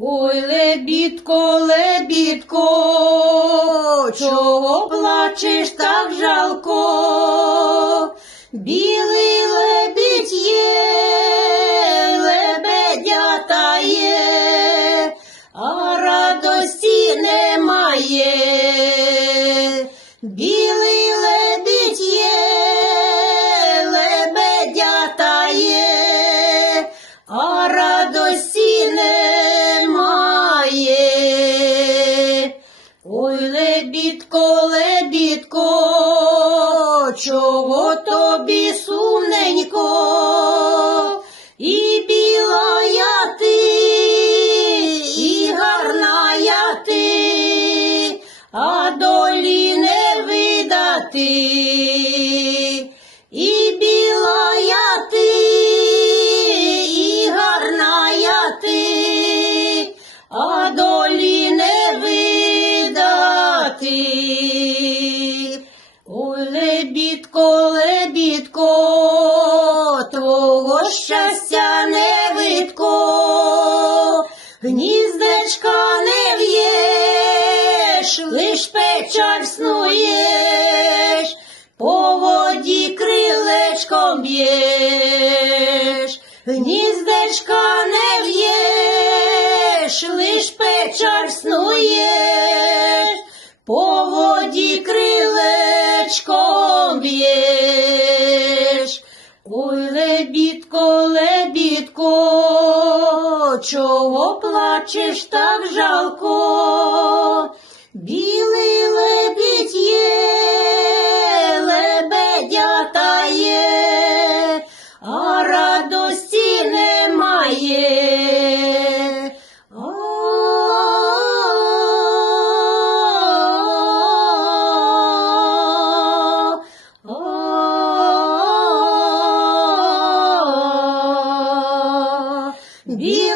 Ой, лебідко, лебідко, чого плачеш так жалко? Білий лебідь є, лебедята є, а радості немає. Білий лебідко, твого щастя не видко, гніздечка не в'єш, лиш печаль снуєш, по воді крилечком б'єш, гніздечка не в'єш, лиш печаль снуєш, по воді крилечком б'єш. Лебідко, чого плачеш так жалко? Білий Білий